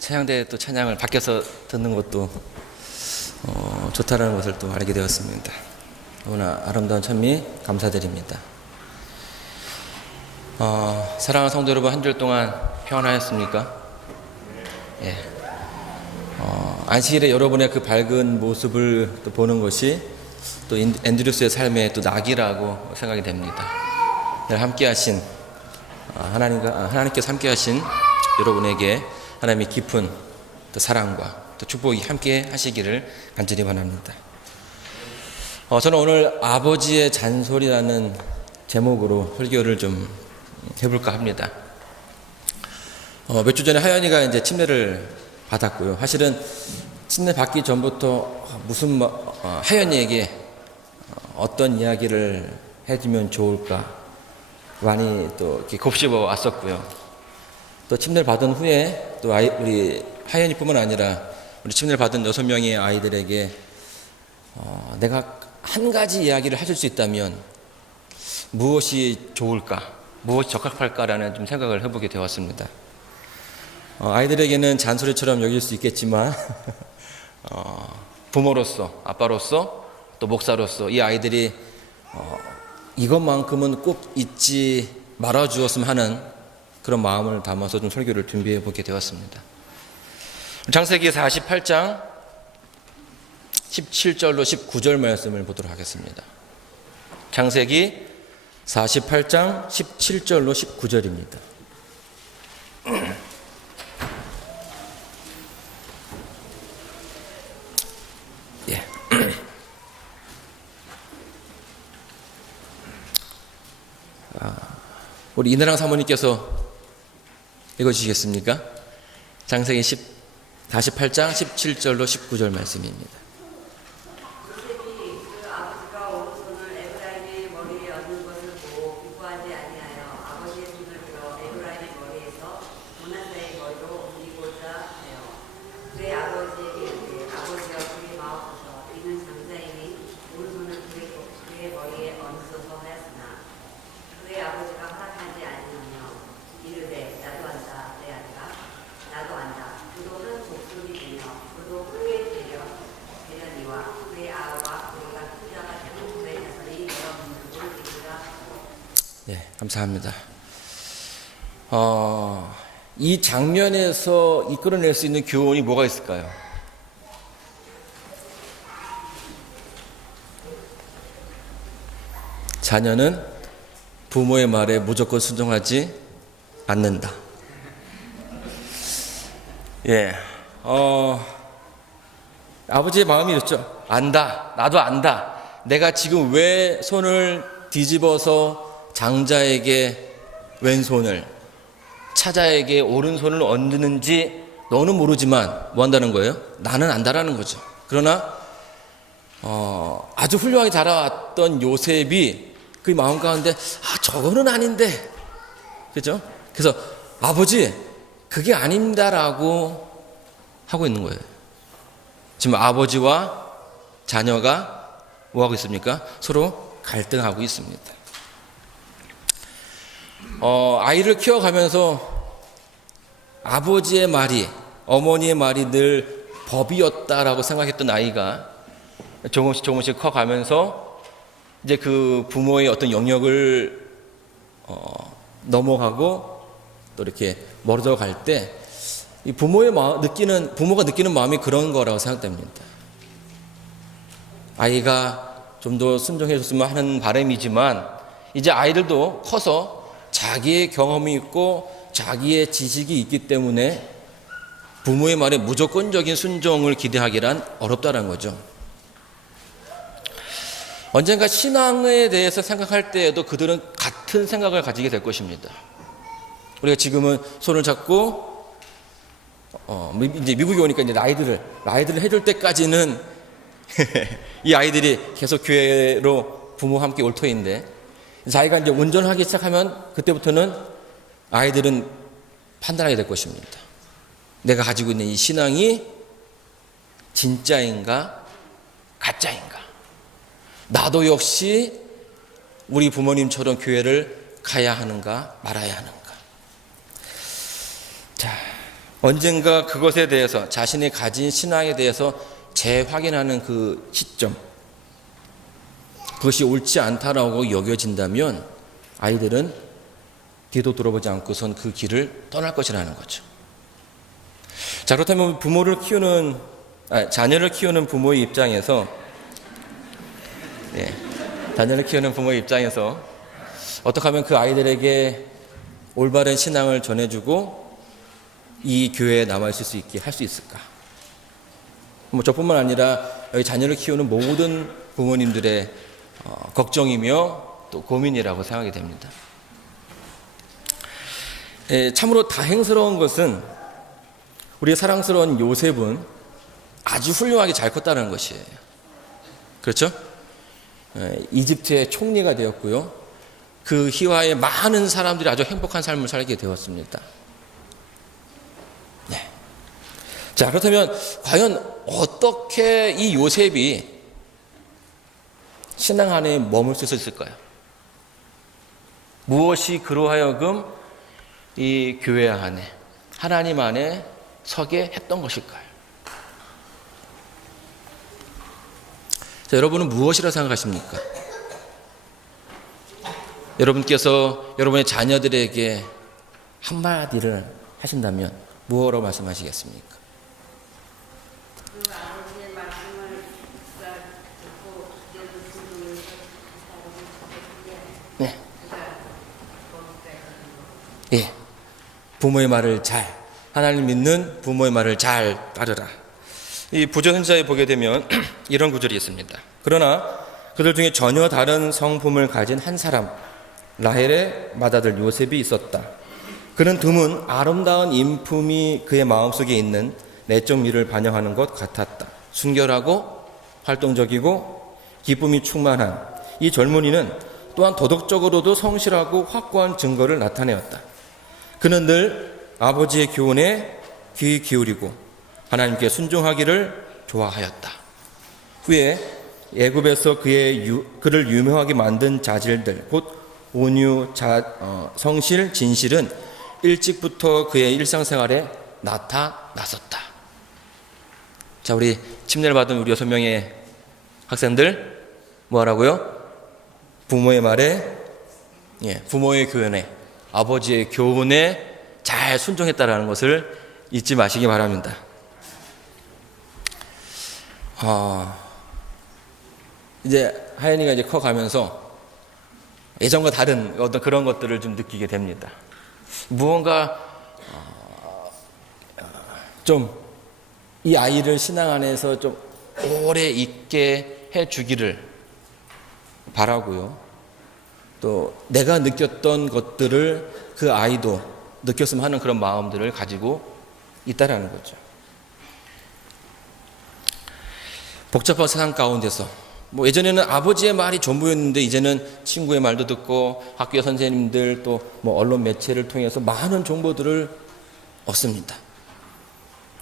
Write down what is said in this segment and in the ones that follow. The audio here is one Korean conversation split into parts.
찬양대 또 찬양을 밖에서 듣는 것도 좋다라는 것을 또 알게 되었습니다. 너무나 아름다운 찬미 감사드립니다. 사랑하는 성도 여러분, 한 주일 동안 평안하였습니까? 예. 안식일에 여러분의 그 밝은 모습을 또 보는 것이 또 앤드류스의 삶의 또 낙이라고 생각이 됩니다. 함께하신 하나님께서 함께하신 여러분에게 하나님의 깊은 또 사랑과 또 축복이 함께 하시기를 간절히 바랍니다. 저는 오늘 아버지의 잔소리라는 제목으로 설교를 좀 해볼까 합니다. 몇 주 전에 하연이가 이제 침례를 받았고요. 사실은 침례 받기 전부터 무슨 하연이에게 어떤 이야기를 해주면 좋을까 많이 또 이렇게 곱씹어 왔었고요. 또 침례를 받은 후에 또 우리 하연이뿐만 아니라 우리 침례를 받은 6명의 아이들에게 내가 한 가지 이야기를 하실 수 있다면 무엇이 좋을까, 무엇이 적합할까라는 좀 생각을 해보게 되었습니다. 아이들에게는 잔소리처럼 여길 수 있겠지만 부모로서, 아빠로서, 또 목사로서 이 아이들이 이것만큼은 꼭 잊지 말아주었으면 하는 그런 마음을 담아서 좀 설교를 준비해 보게 되었습니다. 창세기 48장 17절로 19절 말씀을 보도록 하겠습니다. 창세기 48장 17절로 19절입니다. 예. 우리 이나랑 사모님께서 읽어주시겠습니까? 창세기 48장 17절로 19절 말씀입니다. 네, 감사합니다. 이 장면에서 이끌어낼 수 있는 교훈이 뭐가 있을까요? 자녀는 부모의 말에 무조건 순종하지 않는다. 예, 아버지의 마음이 이렇죠. 안다, 나도 안다. 내가 지금 왜 손을 뒤집어서 장자에게 왼손을, 차자에게 오른손을 얹는지 너는 모르지만 뭐 한다는 거예요? 나는 안다라는 거죠. 그러나 아주 훌륭하게 자라왔던 요셉이 그 마음 가운데 저거는 아닌데, 그죠? 그래서 아버지 그게 아닙니다라고 하고 있는 거예요. 지금 아버지와 자녀가 뭐 하고 있습니까? 서로 갈등하고 있습니다. 아이를 키워가면서 아버지의 말이, 어머니의 말이 늘 법이었다라고 생각했던 아이가 조금씩 커가면서 이제 그 부모의 어떤 영역을 넘어가고 또 이렇게 멀어져 갈 때 이 부모가 느끼는 마음이 그런 거라고 생각됩니다. 아이가 좀 더 순종해 줬으면 하는 바람이지만 이제 아이들도 커서 자기의 경험이 있고 자기의 지식이 있기 때문에 부모의 말에 무조건적인 순종을 기대하기란 어렵다는 거죠. 언젠가 신앙에 대해서 생각할 때에도 그들은 같은 생각을 가지게 될 것입니다. 우리가 지금은 손을 잡고 이제 미국에 오니까 이제 라이드를 해줄 때까지는 이 아이들이 계속 교회로 부모와 함께 올 터인데 자기가 이제 운전하기 시작하면 그때부터는 아이들은 판단하게 될 것입니다. 내가 가지고 있는 이 신앙이 진짜인가 가짜인가. 나도 역시 우리 부모님처럼 교회를 가야 하는가 말아야 하는가. 자, 언젠가 그것에 대해서 자신이 가진 신앙에 대해서 재확인하는 그 시점, 그것이 옳지 않다라고 여겨진다면 아이들은 뒤도 돌아보지 않고선 그 길을 떠날 것이라는 거죠. 자, 그렇다면 자녀를 키우는 부모의 입장에서 자녀를 키우는 부모의 입장에서 어떻게 하면 그 아이들에게 올바른 신앙을 전해주고 이 교회에 남아있을 수 있게 할 수 있을까? 저뿐만 아니라 여기 자녀를 키우는 모든 부모님들의 걱정이며 또 고민이라고 생각이 됩니다. 참으로 다행스러운 것은 우리의 사랑스러운 요셉은 아주 훌륭하게 잘 컸다는 것이에요. 그렇죠? 이집트의 총리가 되었고요. 그 희화에 많은 사람들이 아주 행복한 삶을 살게 되었습니다. 네. 자, 그렇다면 과연 어떻게 이 요셉이 신앙 안에 머물 수 있을까요? 무엇이 그로 하여금 이 교회 안에 하나님 안에 서게 했던 것일까요? 자, 여러분은 무엇이라 생각하십니까? 여러분께서 여러분의 자녀들에게 한마디를 하신다면 무엇으로 말씀하시겠습니까? 네. 예. 부모의 말을 하나님 믿는 부모의 말을 잘 따르라. 이 부전자에 보게 되면 이런 구절이 있습니다. 그러나 그들 중에 전혀 다른 성품을 가진 한 사람, 라헬의 맏아들 요셉이 있었다. 그는 드문 아름다운 인품이 그의 마음속에 있는 내적 미를 반영하는 것 같았다. 순결하고 활동적이고 기쁨이 충만한 이 젊은이는 또한 도덕적으로도 성실하고 확고한 증거를 나타내었다. 그는 늘 아버지의 교훈에 귀 기울이고 하나님께 순종하기를 좋아하였다. 후에 애굽에서 그를 유명하게 만든 자질들, 곧 온유, 성실, 진실은 일찍부터 그의 일상생활에 나타났었다. 자, 우리 침례를 받은 우리 6명의 학생들 뭐하라고요? 부모의 말에, 부모의 교훈에, 아버지의 교훈에 잘 순종했다라는 것을 잊지 마시기 바랍니다. 이제 하연이가 이제 커가면서 예전과 다른 어떤 그런 것들을 좀 느끼게 됩니다. 무언가 좀 이 아이를 신앙 안에서 좀 오래 있게 해주기를 바라고요. 또 내가 느꼈던 것들을 그 아이도 느꼈으면 하는 그런 마음들을 가지고 있다라는 거죠. 복잡한 세상 가운데서 예전에는 아버지의 말이 전부였는데 이제는 친구의 말도 듣고 학교 선생님들 또 언론 매체를 통해서 많은 정보들을 얻습니다.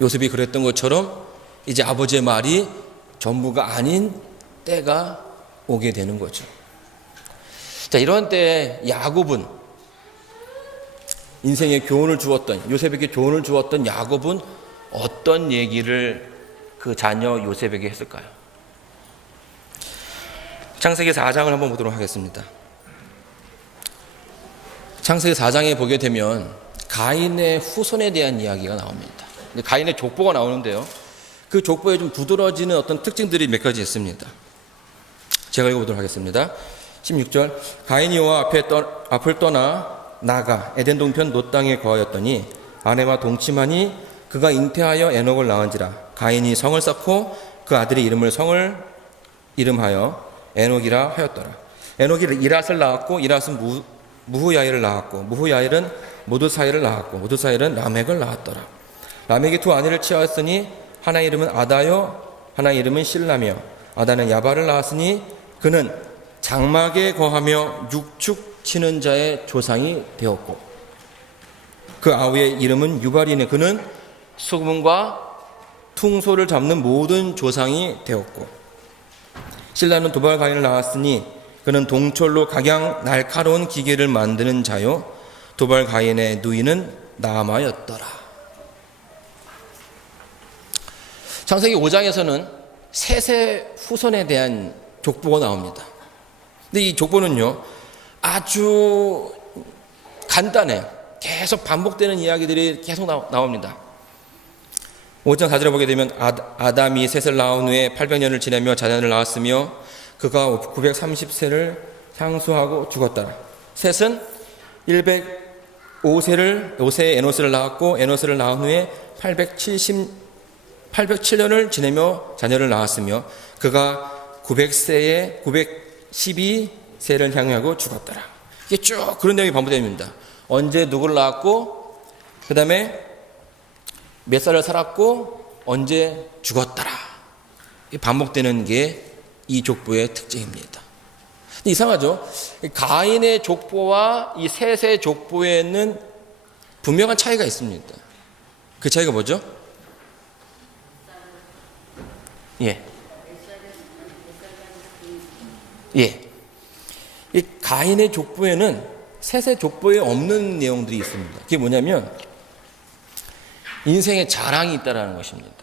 요셉이 그랬던 것처럼 이제 아버지의 말이 전부가 아닌 때가 오게 되는 거죠. 자, 이런 때에 야곱은 인생의 교훈을 주었던, 요셉에게 교훈을 주었던 야곱은 어떤 얘기를 그 자녀 요셉에게 했을까요? 창세기 4장을 한번 보도록 하겠습니다. 창세기 4장에 보게 되면 가인의 후손에 대한 이야기가 나옵니다. 가인의 족보가 나오는데요. 그 족보에 좀 두드러지는 어떤 특징들이 몇 가지 있습니다. 제가 읽어보도록 하겠습니다. 16절, 가인이 여호와 앞을 떠나 나가 에덴 동편 롯 땅에 거하였더니 아내와 동침하니 그가 잉태하여 에녹을 낳은지라. 가인이 성을 쌓고 그 아들의 성을 이름하여 에녹이라 하였더라. 에녹이 이랏을 낳았고 이랏은 무후야일을 낳았고 무후야일은 모두사일을 낳았고 모두사일은 라멕을 낳았더라. 라멕이 두 아내를 취하였으니 하나의 이름은 아다요 하나의 이름은 실라며 아다는 야발을 낳았으니 그는 장막에 거하며 육축 치는 자의 조상이 되었고 그 아우의 이름은 유발이네. 그는 수금과 퉁소를 잡는 모든 조상이 되었고 실라는 도발 가인을 낳았으니 그는 동철로 각양 날카로운 기계를 만드는 자요 도발 가인의 누이는 나아마였더라. 창세기 5장에서는 셋의 후손에 대한 족보가 나옵니다. 근데 이 족보는요, 아주 간단해요. 계속 반복되는 이야기들이 계속 나옵니다. 5장 4절에 보게 되면 아담이 셋을 낳은 후에 800년을 지내며 자녀를 낳았으며 그가 930세를 향수하고 죽었더라. 셋은 105세에 에노스를 낳았고 에노스를 낳은 후에 807년을 지내며 자녀를 낳았으며 그가 912세를 향유하고 죽었더라. 이게 쭉 그런 내용이 반복됩니다. 언제 누구를 낳았고 그 다음에 몇 살을 살았고 언제 죽었더라. 반복되는 게 이 족보의 특징입니다. 이상하죠? 가인의 족보와 이 셋의 족보에는 분명한 차이가 있습니다. 그 차이가 뭐죠? 예. 이 가인의 족보에는 셋의 족보에 없는 내용들이 있습니다. 그게 뭐냐면 인생의 자랑이 있다라는 것입니다.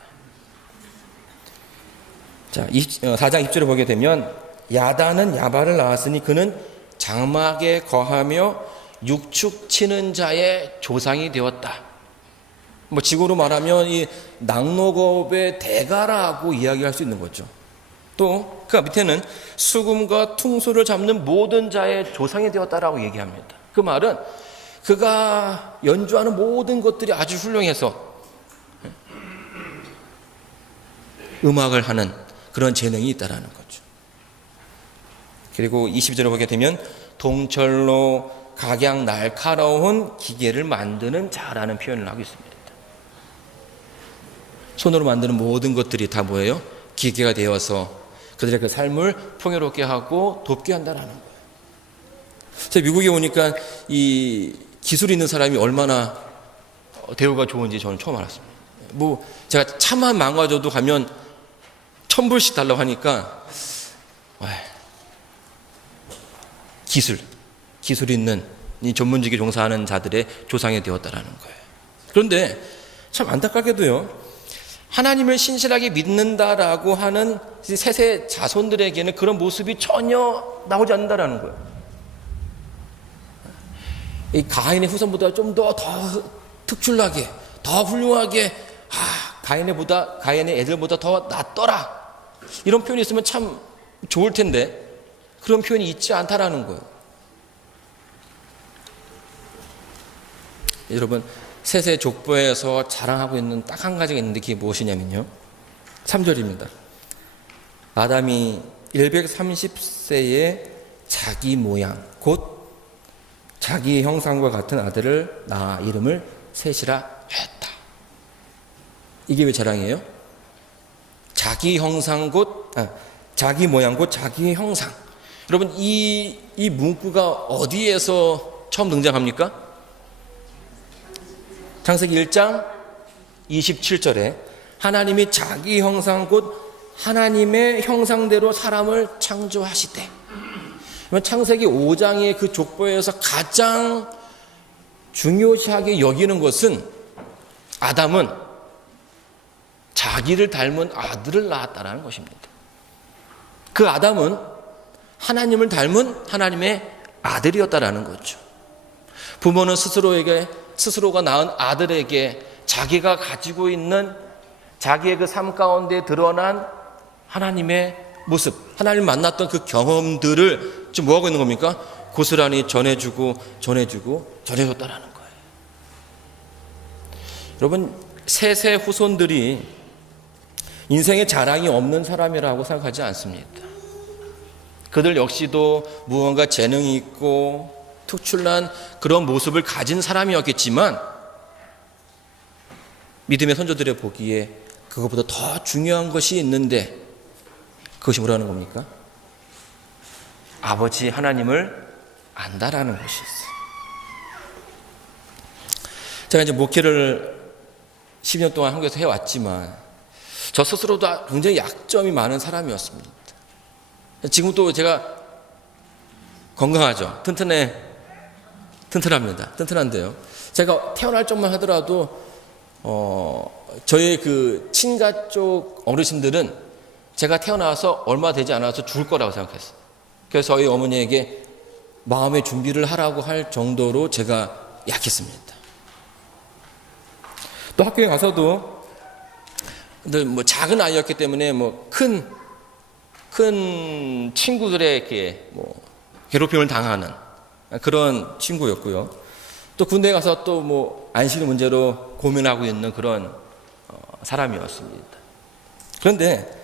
자, 4장 20절을 보게 되면 야단은 야발을 낳았으니 그는 장막에 거하며 육축 치는 자의 조상이 되었다. 뭐 지구로 말하면 이 낙노겁의 대가라고 이야기할 수 있는 거죠. 또 그 밑에는 수금과 퉁소를 잡는 모든 자의 조상이 되었다라고 얘기합니다. 그 말은 그가 연주하는 모든 것들이 아주 훌륭해서 음악을 하는 그런 재능이 있다라는 거죠. 그리고 22절을 보게 되면 동철로 각양 날카로운 기계를 만드는 자라는 표현을 하고 있습니다. 손으로 만드는 모든 것들이 다 뭐예요? 기계가 되어서 그들의 그 삶을 풍요롭게 하고 돕게 한다라는 거예요. 제가 미국에 오니까 이 기술이 있는 사람이 얼마나 대우가 좋은지 저는 처음 알았습니다. 뭐 제가 차만 망가져도 가면 1,000불씩 달라고 하니까 기술 있는 이 전문직에 종사하는 자들의 조상이 되었다라는 거예요. 그런데 참 안타깝게도요, 하나님을 신실하게 믿는다라고 하는 셋의 자손들에게는 그런 모습이 전혀 나오지 않는다라는 거예요. 이 가인의 후손보다 좀 더 특출나게, 더 훌륭하게, 가인의 애들보다 더 낫더라, 이런 표현이 있으면 참 좋을 텐데 그런 표현이 있지 않다라는 거예요. 여러분, 셋의 족보에서 자랑하고 있는 딱 한 가지가 있는데 그게 무엇이냐면요, 3절입니다. 아담이 130세에 자기 모양 곧 자기 형상과 같은 아들을 낳아 이름을 셋이라 하였다. 이게 왜 자랑이에요? 자기 형상 자기 모양 곧 자기 형상. 여러분, 이 문구가 어디에서 처음 등장합니까? 창세기 1장 27절에 하나님이 자기 형상 곧 하나님의 형상대로 사람을 창조하시되, 창세기 5장의 그 족보에서 가장 중요시하게 여기는 것은 아담은 자기를 닮은 아들을 낳았다는 것입니다. 그 아담은 하나님을 닮은 하나님의 아들이었다라는 거죠. 부모는 스스로가 낳은 아들에게 자기가 가지고 있는 자기의 그 삶 가운데 드러난 하나님의 모습, 하나님 만났던 그 경험들을 지금 뭐하고 있는 겁니까? 고스란히 전해줬다라는 거예요. 여러분, 셋의 후손들이 인생에 자랑이 없는 사람이라고 생각하지 않습니다. 그들 역시도 무언가 재능이 있고 특출난 그런 모습을 가진 사람이었겠지만 믿음의 선조들의 보기에 그것보다 더 중요한 것이 있는데 그것이 뭐라는 겁니까? 아버지 하나님을 안다라는 것이 있어요. 제가 이제 목회를 10년 동안 한국에서 해왔지만 저 스스로도 굉장히 약점이 많은 사람이었습니다. 지금도 제가 건강하죠. 튼튼합니다. 튼튼한데요, 제가 태어날 적만 하더라도 저의 그 친가 쪽 어르신들은 제가 태어나서 얼마 되지 않아서 죽을 거라고 생각했어요. 그래서 저희 어머니에게 마음의 준비를 하라고 할 정도로 제가 약했습니다. 또 학교에 가서도 뭐 작은 아이였기 때문에 뭐 큰 친구들에게 뭐 괴롭힘을 당하는 그런 친구였고요. 또 군대에 가서 또 뭐 안실 문제로 고민하고 있는 그런 사람이었습니다. 그런데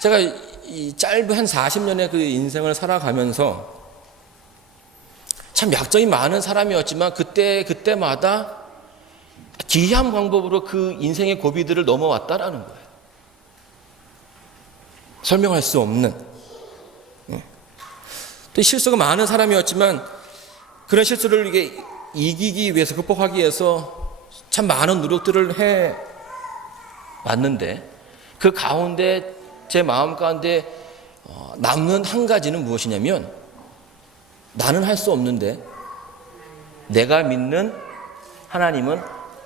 제가 이 짧은 한 40년의 그 인생을 살아가면서 참 약점이 많은 사람이었지만 그때마다 기이한 방법으로 그 인생의 고비들을 넘어왔다라는 거예요. 설명할 수 없는. 또 실수가 많은 사람이었지만 그런 실수를 이기기 위해서, 극복하기 위해서 참 많은 노력들을 해 왔는데 그 가운데 제 마음 가운데 남는 한 가지는 무엇이냐면 나는 할 수 없는데 내가 믿는 하나님은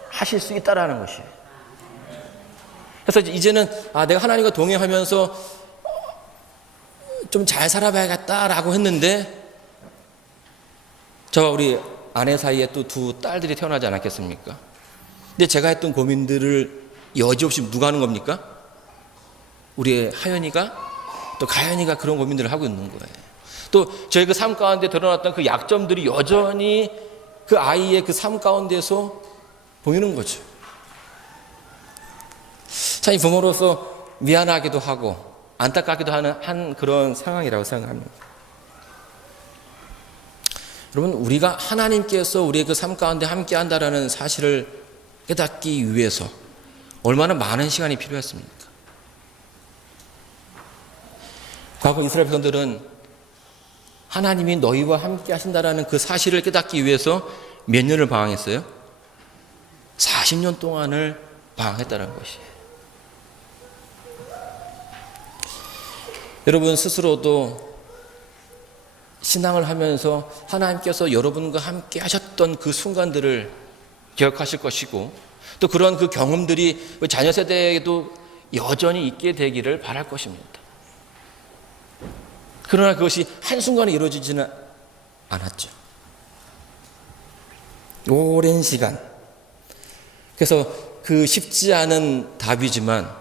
하실 수 있다라는 것이에요. 그래서 이제는 내가 하나님과 동행하면서 좀 잘 살아봐야겠다라고 했는데 저와 우리 아내 사이에 또 두 딸들이 태어나지 않았겠습니까? 근데 제가 했던 고민들을 여지없이 누가 하는 겁니까? 우리 하연이가 또 가연이가 그런 고민들을 하고 있는 거예요. 또 저희 그 삶 가운데 드러났던 그 약점들이 여전히 그 아이의 그 삶 가운데서 보이는 거죠. 참 이 부모로서 미안하기도 하고 안타깝기도 한 그런 상황이라고 생각합니다. 여러분, 우리가 하나님께서 우리의 그 삶 가운데 함께 한다라는 사실을 깨닫기 위해서 얼마나 많은 시간이 필요했습니까? 과거 이스라엘 백성들은 하나님이 너희와 함께 하신다라는 그 사실을 깨닫기 위해서 몇 년을 방황했어요? 40년 동안을 방황했다는 것이에요. 여러분 스스로도 신앙을 하면서 하나님께서 여러분과 함께 하셨던 그 순간들을 기억하실 것이고 또 그런 그 경험들이 자녀 세대에도 여전히 있게 되기를 바랄 것입니다. 그러나 그것이 한순간에 이루어지지는 않았죠. 오랜 시간. 그래서 그 쉽지 않은 답이지만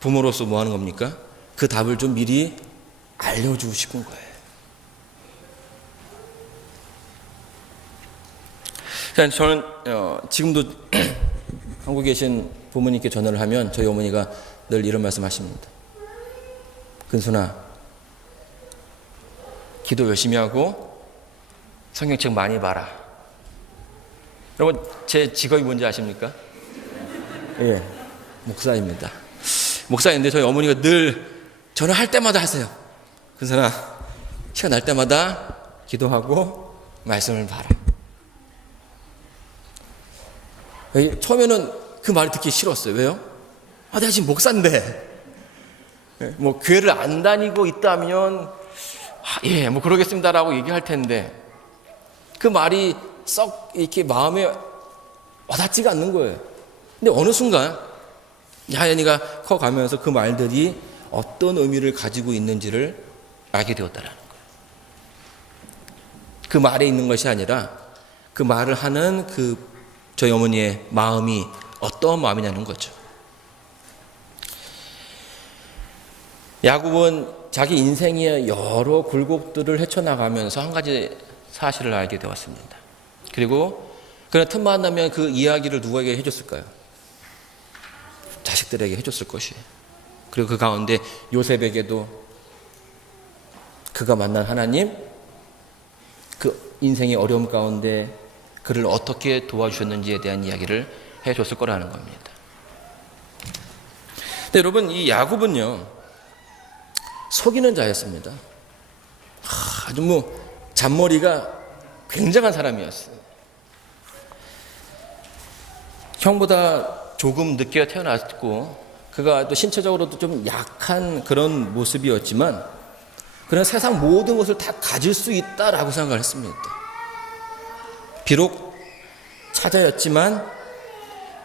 부모로서 뭐 하는 겁니까? 그 답을 좀 미리 알려주고 싶은 거예요. 저는 지금도 한국에 계신 부모님께 전화를 하면 저희 어머니가 늘 이런 말씀 하십니다. 근순아, 기도 열심히 하고 성경책 많이 봐라. 여러분, 제 직업이 뭔지 아십니까? 예, 목사입니다. 목사인데 저희 어머니가 늘 전화할 때마다 하세요. 근순아, 시간 날 때마다 기도하고 말씀을 봐라. 처음에는 그 말이 듣기 싫었어요. 왜요? 내가 지금 목사인데 뭐 교회를 안 다니고 있다면 예, 뭐 그러겠습니다라고 얘기할 텐데 그 말이 썩 이렇게 마음에 와닿지가 않는 거예요. 근데 어느 순간 하연이가 커가면서 그 말들이 어떤 의미를 가지고 있는지를 알게 되었다라는 거예요. 그 말에 있는 것이 아니라 그 말을 하는 그 저희 어머니의 마음이 어떤 마음이냐는 거죠. 야곱은 자기 인생의 여러 굴곡들을 헤쳐나가면서 한 가지 사실을 알게 되었습니다. 그리고 그런 틈만 나면 그 이야기를 누구에게 해줬을까요? 자식들에게 해줬을 것이에요. 그리고 그 가운데 요셉에게도 그가 만난 하나님, 그 인생의 어려움 가운데 그를 어떻게 도와주셨는지에 대한 이야기를 해줬을 거라는 겁니다. 근데 여러분, 이 야곱은요, 속이는 자였습니다. 아주 뭐 잔머리가 굉장한 사람이었어요. 형보다 조금 늦게 태어났고 그가 또 신체적으로도 좀 약한 그런 모습이었지만 그런 세상 모든 것을 다 가질 수 있다라고 생각을 했습니다. 비록 차자였지만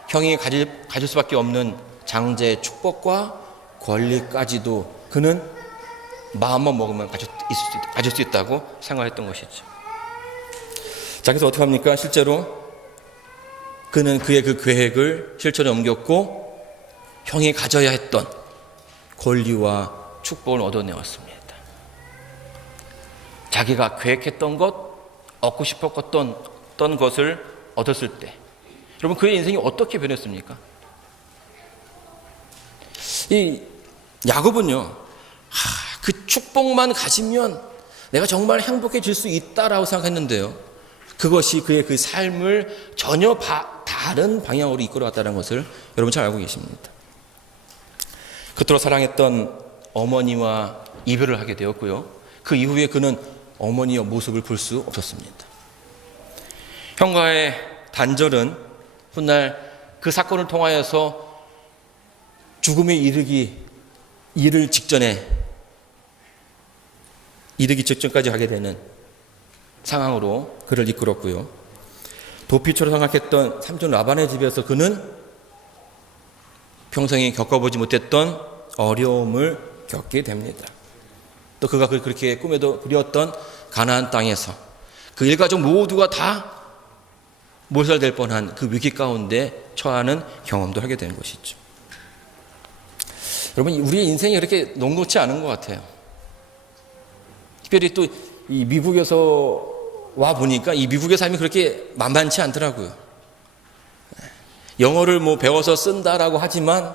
형이 가질 수밖에 없는 장자의 축복과 권리까지도 그는 마음만 먹으면 가질 수 있다고 생각했던 것이죠. 자, 그래서 어떻게 합니까? 실제로 그는 그의 그 계획을 실천에 옮겼고 형이 가져야 했던 권리와 축복을 얻어내었습니다. 자기가 계획했던 것, 얻고 싶었던 것을 얻었을 때 여러분 그의 인생이 어떻게 변했습니까? 이 야곱은요, 그 축복만 가지면 내가 정말 행복해질 수 있다라고 생각했는데요, 그것이 그의 그 삶을 전혀 다른 방향으로 이끌어갔다는 것을 여러분 잘 알고 계십니다. 그토록 사랑했던 어머니와 이별을 하게 되었고요, 그 이후에 그는 어머니의 모습을 볼 수 없었습니다. 형과의 단절은 훗날 그 사건을 통하여서 죽음에 이르기 직전까지 하게 되는 상황으로 그를 이끌었고요, 도피처로 생각했던 삼촌 라반의 집에서 그는 평생에 겪어보지 못했던 어려움을 겪게 됩니다. 또 그가 그렇게 꿈에도 그리웠던 가나안 땅에서 그 일가족 모두가 다 몰살될 뻔한 그 위기 가운데 처하는 경험도 하게 되는 것이죠. 여러분, 우리의 인생이 그렇게 녹록지 않은 것 같아요. 특별히 또 이 미국에서 와 보니까 이 미국의 삶이 그렇게 만만치 않더라고요. 영어를 배워서 쓴다라고 하지만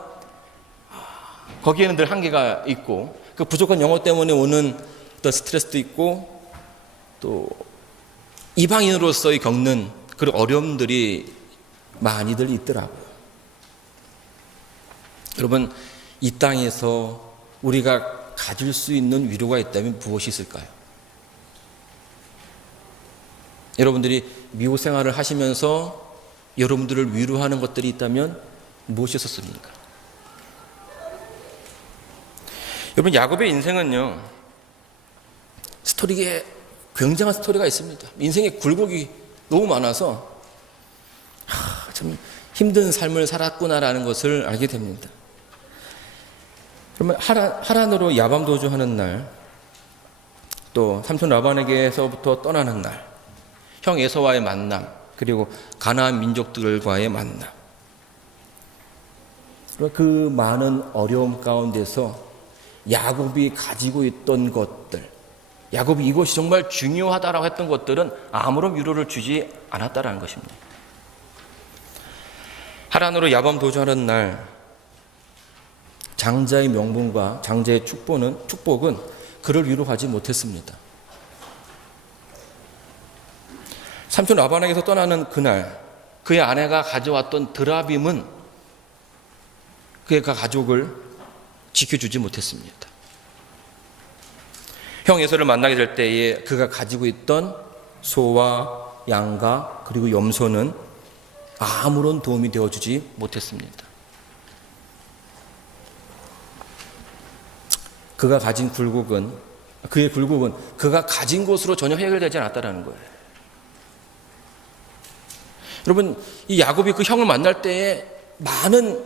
거기에는 늘 한계가 있고, 그 부족한 영어 때문에 오는 어떤 스트레스도 있고, 또 이방인으로서의 겪는 그런 어려움들이 많이들 있더라고요. 여러분, 이 땅에서 우리가 가질 수 있는 위로가 있다면 무엇이 있을까요? 여러분들이 미국 생활을 하시면서 여러분들을 위로하는 것들이 있다면 무엇이 있었습니까? 여러분, 야곱의 인생은요, 스토리에 굉장한 스토리가 있습니다. 인생의 굴곡이 너무 많아서 참 힘든 삶을 살았구나라는 것을 알게 됩니다. 그러면 하란으로 야밤 도주하는 날, 또 삼촌 라반에게서부터 떠나는 날, 형 에서와의 만남, 그리고 가나안 민족들과의 만남, 그 많은 어려움 가운데서 야곱이 가지고 있던 것들, 야곱이 이것이 정말 중요하다라고 했던 것들은 아무런 위로를 주지 않았다라는 것입니다. 하란으로 야밤 도주하는 날, 장자의 명분과 장자의 축복은 그를 위로하지 못했습니다. 삼촌 라반에게서 떠나는 그날, 그의 아내가 가져왔던 드라빔은 그의 가족을 지켜주지 못했습니다. 형 에서를 만나게 될 때에 그가 가지고 있던 소와 양과 그리고 염소는 아무런 도움이 되어주지 못했습니다. 그의 굴곡은 그가 가진 것으로 전혀 해결되지 않았다는 거예요. 여러분, 이 야곱이 그 형을 만날 때에 많은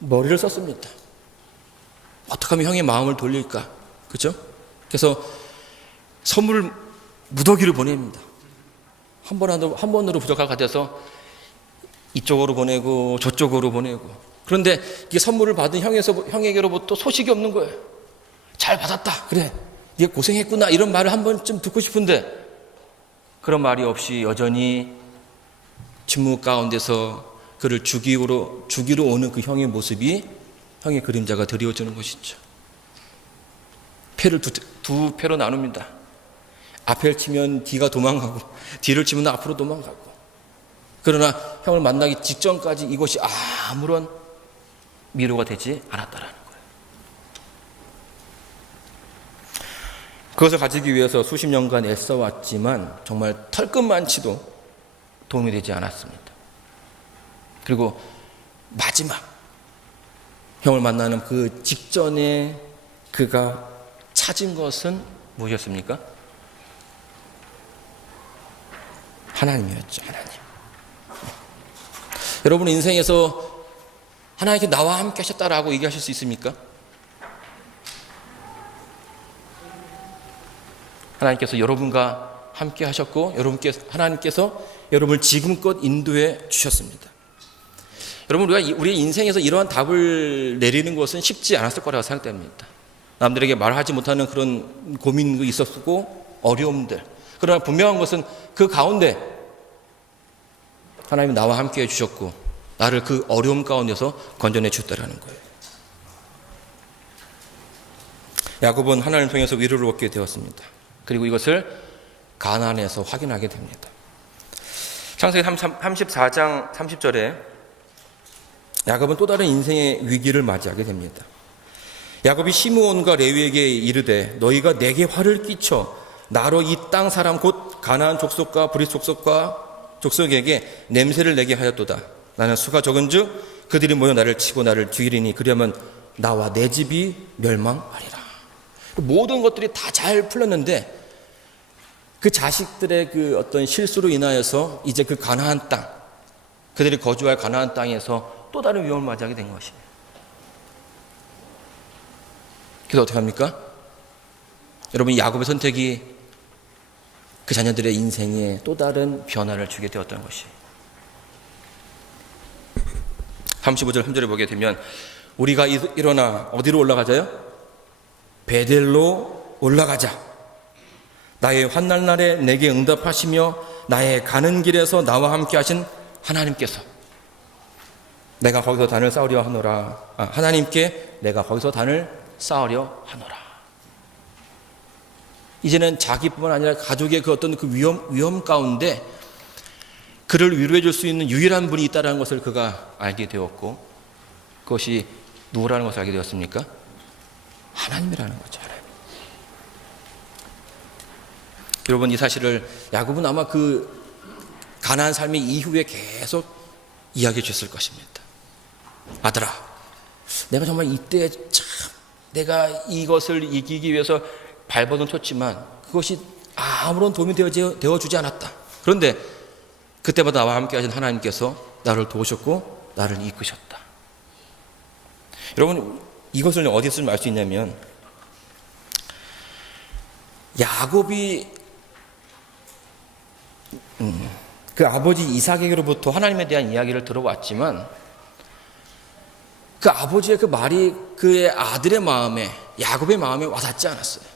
머리를 썼습니다. 어떻게 하면 형의 마음을 돌릴까? 그렇죠? 그래서 선물 무더기를 보냅니다. 한 번으로 부족할 것 같아서 이쪽으로 보내고 저쪽으로 보내고. 그런데 이 선물을 받은 형에게로부터 소식이 없는 거예요. 잘 받았다. 그래, 네가 고생했구나. 이런 말을 한 번쯤 듣고 싶은데 그런 말이 없이 여전히 침묵 가운데서 그를 죽이러 오는 그 형의 모습이 형의 그림자가 드리워지는 것이죠. 패를 두 패로 나눕니다. 앞을 치면 뒤가 도망가고 뒤를 치면 앞으로 도망가고. 그러나 형을 만나기 직전까지 이것이 아무런 위로가 되지 않았다라는 거예요. 그것을 가지기 위해서 수십 년간 애써왔지만 정말 털끝만치도 도움이 되지 않았습니다. 그리고 마지막 형을 만나는 그 직전에 그가 찾은 것은 무엇이었습니까? 하나님이었죠. 하나님. 여러분 인생에서 하나님께 나와 함께 하셨다라고 얘기하실 수 있습니까? 하나님께서 여러분과 함께 하셨고 하나님께서 여러분을 지금껏 인도해 주셨습니다. 여러분 우리의 인생에서 이러한 답을 내리는 것은 쉽지 않았을 거라고 생각됩니다. 남들에게 말하지 못하는 그런 고민도 있었고 어려움들. 그러나 분명한 것은 그 가운데 하나님이 나와 함께 해주셨고 나를 그 어려움 가운데서 건져내 주셨다는 거예요. 야곱은 하나님을 통해서 위로를 얻게 되었습니다. 그리고 이것을 가나안에서 확인하게 됩니다. 창세기 34장 30절에 야곱은 또 다른 인생의 위기를 맞이하게 됩니다. 야곱이 시므온과 레위에게 이르되 너희가 내게 화를 끼쳐 나로 이 땅 사람 곧 가나안 족속과 브릿 족속에게 냄새를 내게 하였도다. 나는 수가 적은즉 그들이 모여 나를 치고 나를 죽이리니 그리하면 나와 내 집이 멸망하리라. 모든 것들이 다 잘 풀렸는데 그 자식들의 그 어떤 실수로 인하여서 이제 그 가나안 땅, 그들이 거주할 가나안 땅에서 또 다른 위험을 맞이하게 된 것이에요. 그래서 어떻게 합니까? 여러분 야곱의 선택이 그 자녀들의 인생에 또 다른 변화를 주게 되었던 것이에요. 35절 3절에 보게 되면 우리가 일어나 어디로 올라가자요? 베델로 올라가자. 나의 환난 날에 내게 응답하시며 나의 가는 길에서 나와 함께 하신 하나님께서 내가 거기서 단을 쌓으려 하노라. 하나님께 내가 거기서 단을 쌓으려 하노라. 이제는 자기뿐만 아니라 가족의 그 어떤 그 위험 가운데 그를 위로해 줄 수 있는 유일한 분이 있다는 것을 그가 알게 되었고 그것이 누구라는 것을 알게 되었습니까? 하나님이라는 거죠. 하나님. 여러분 이 사실을 야곱은 아마 그 가나안 삶의 이후에 계속 이야기해 줬을 것입니다. 아들아, 내가 정말 이때 참 내가 이것을 이기기 위해서 발버둥 쳤지만 그것이 아무런 도움이 되어주지 않았다. 그런데 그때마다 나와 함께 하신 하나님께서 나를 도우셨고 나를 이끄셨다. 여러분 이것을 어디서 알 수 있냐면 야곱이 그 아버지 이삭에게로부터 하나님에 대한 이야기를 들어왔지만 그 아버지의 그 말이 그의 아들의 마음에 야곱의 마음에 와닿지 않았어요.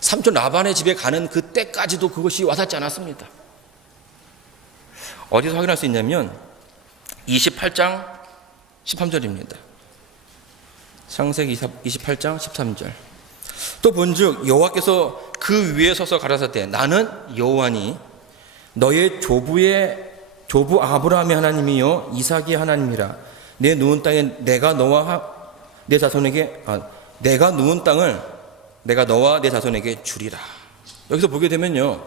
삼촌 라반의 집에 가는 그때까지도 그것이 와닿지 않았습니다. 어디서 확인할 수 있냐면 28장 13절입니다. 창세기 28장 13절. 또 본즉 여호와께서 그 위에 서서 가라사대 나는 여호와니 너의 조부 아브라함의 하나님이요 이삭의 하나님이라. 내 누운 땅에 내가 너와 내 자손에게 내가 누운 땅을 내가 너와 내 자손에게 주리라. 여기서 보게 되면요,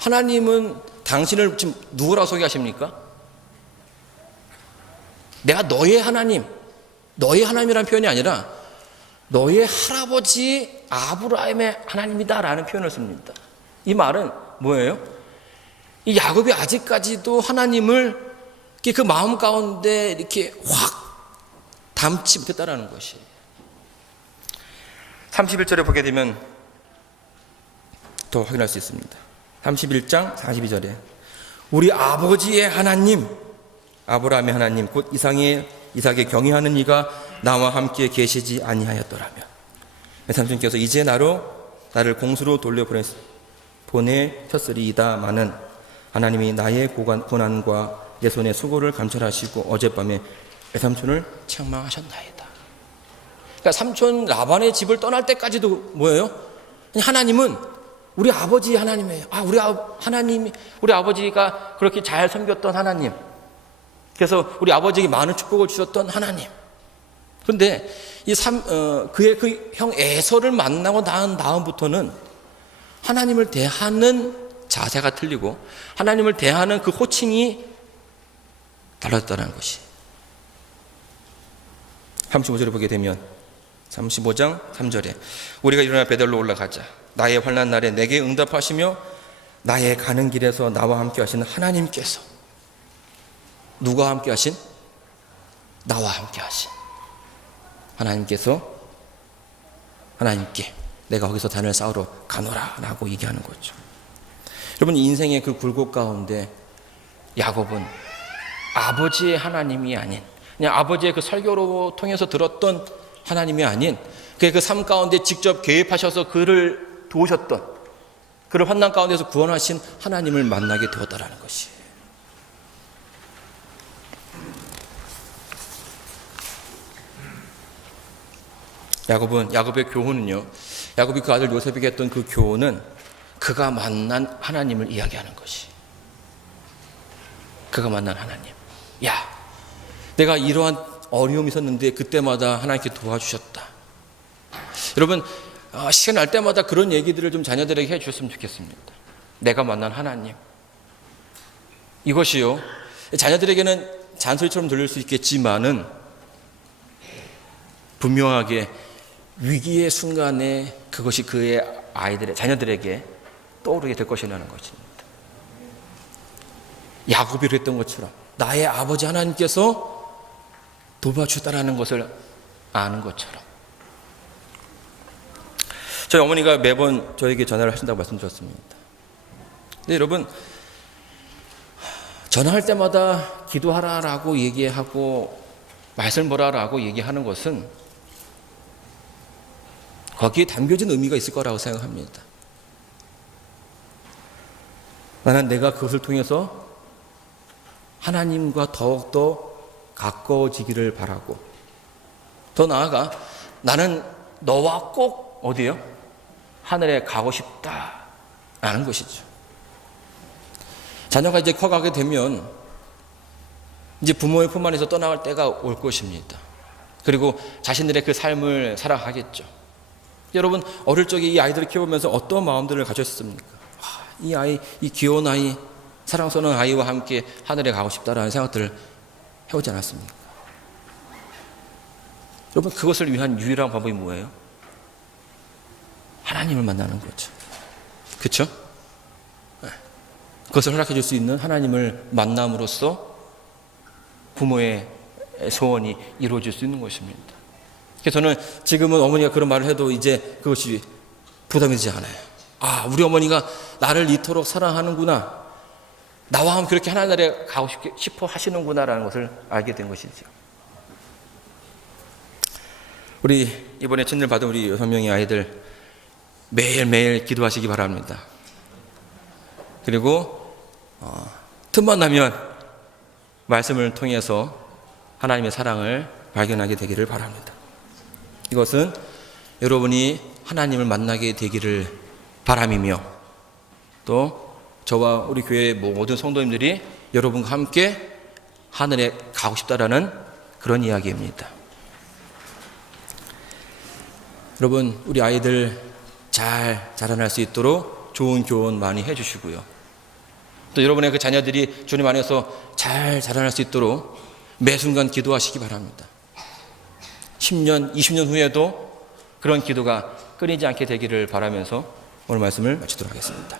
하나님은 당신을 지금 누구라고 소개하십니까? 내가 너의 하나님, 너의 하나님이라는 표현이 아니라 너의 할아버지 아브라함의 하나님이다라는 표현을 씁니다. 이 말은 뭐예요? 이 야곱이 아직까지도 하나님을 그 마음 가운데 이렇게 확 담지 못했다라는 것이에요. 31절에 보게 되면 더 확인할 수 있습니다. 31장 42절에 우리 아버지의 하나님 아브라함의 하나님 곧 이삭의 경외하는 이가 나와 함께 계시지 아니하였더라면 삼손께서 이제 나를 공수로 보내셨으리이다마는 하나님이 나의 고난과 내 손의 수고를 감찰하시고 어젯밤에 외삼촌을 책망하셨나이다. 그러니까 삼촌 라반의 집을 떠날 때까지도 뭐예요? 하나님은 우리 아버지 하나님이에요. 우리 아버지가 그렇게 잘 섬겼던 하나님. 그래서 우리 아버지에게 많은 축복을 주셨던 하나님. 그런데 그의 그 형 에서를 만나고 난 다음부터는 하나님을 대하는 자세가 틀리고 하나님을 대하는 그 호칭이 달라졌다는 것이. 35절을 보게 되면 35장 3절에 우리가 일어나 베델로 올라가자. 나의 환난 날에 내게 응답하시며 나의 가는 길에서 나와 함께 하시는 하나님께서, 누가 함께 하신? 나와 함께 하신 하나님께서 하나님께 내가 거기서 단을 쌓으러 가노라 라고 얘기하는 거죠. 여러분, 인생의 그 굴곡 가운데 야곱은 아버지의 하나님이 아닌, 그냥 아버지의 그 설교로 통해서 들었던 하나님이 아닌, 그의 그 삶 가운데 직접 개입하셔서 그를 도우셨던, 그를 환난 가운데서 구원하신 하나님을 만나게 되었다라는 것이. 야곱의 교훈은요, 야곱이 그 아들 요셉에게 했던 그 교훈은 그가 만난 하나님을 이야기하는 것이. 그가 만난 하나님. 야, 내가 이러한 어려움이 있었는데 그때마다 하나님께 도와주셨다. 여러분, 시간 날 때마다 그런 얘기들을 좀 자녀들에게 해주셨으면 좋겠습니다. 내가 만난 하나님. 이것이요, 자녀들에게는 잔소리처럼 들릴 수 있겠지만은 분명하게 위기의 순간에 그것이 그의 자녀들에게 떠오르게 될 것이라는 것입니다. 야곱이 그랬던 것처럼 나의 아버지 하나님께서 도와주셨다라는 것을 아는 것처럼. 저희 어머니가 매번 저에게 전화를 하신다고 말씀드렸습니다. 근데 여러분, 전화할 때마다 기도하라라고 얘기하고 말씀 보라라고 얘기하는 것은 거기에 담겨진 의미가 있을 거라고 생각합니다. 나는 내가 그것을 통해서 하나님과 더욱더 가까워지기를 바라고, 더 나아가 나는 너와 꼭 어디요? 하늘에 가고 싶다라는 것이죠. 자녀가 이제 커가게 되면 이제 부모의 품 안에서 떠나갈 때가 올 것입니다. 그리고 자신들의 그 삶을 살아가겠죠. 여러분, 어릴 적에 이 아이들을 키우면서 어떤 마음들을 가졌습니까? 이 아이, 이 귀여운 아이, 사랑스러운 아이와 함께 하늘에 가고 싶다라는 생각들을 해오지 않았습니까? 여러분, 그것을 위한 유일한 방법이 뭐예요? 하나님을 만나는 거죠. 그렇죠? 그것을 허락해 줄 수 있는 하나님을 만남으로써 부모의 소원이 이루어질 수 있는 것입니다. 그래서 저는 지금은 어머니가 그런 말을 해도 이제 그것이 부담이 되지 않아요. 아, 우리 어머니가 나를 이토록 사랑하는구나, 나와 함께 그렇게 하나님에 가고 싶어 하시는구나라는 것을 알게 된 것이죠. 우리 이번에 첫일 받은 우리 6명의 아이들 매일매일 기도하시기 바랍니다. 그리고 틈만 나면 말씀을 통해서 하나님의 사랑을 발견하게 되기를 바랍니다. 이것은 여러분이 하나님을 만나게 되기를 바람이며, 또 저와 우리 교회의 모든 성도님들이 여러분과 함께 하늘에 가고 싶다라는 그런 이야기입니다. 여러분, 우리 아이들 잘 자라날 수 있도록 좋은 교훈 많이 해주시고요. 또 여러분의 그 자녀들이 주님 안에서 잘 자라날 수 있도록 매 순간 기도하시기 바랍니다. 10년, 20년 후에도 그런 기도가 끊이지 않게 되기를 바라면서 오늘 말씀을 마치도록 하겠습니다.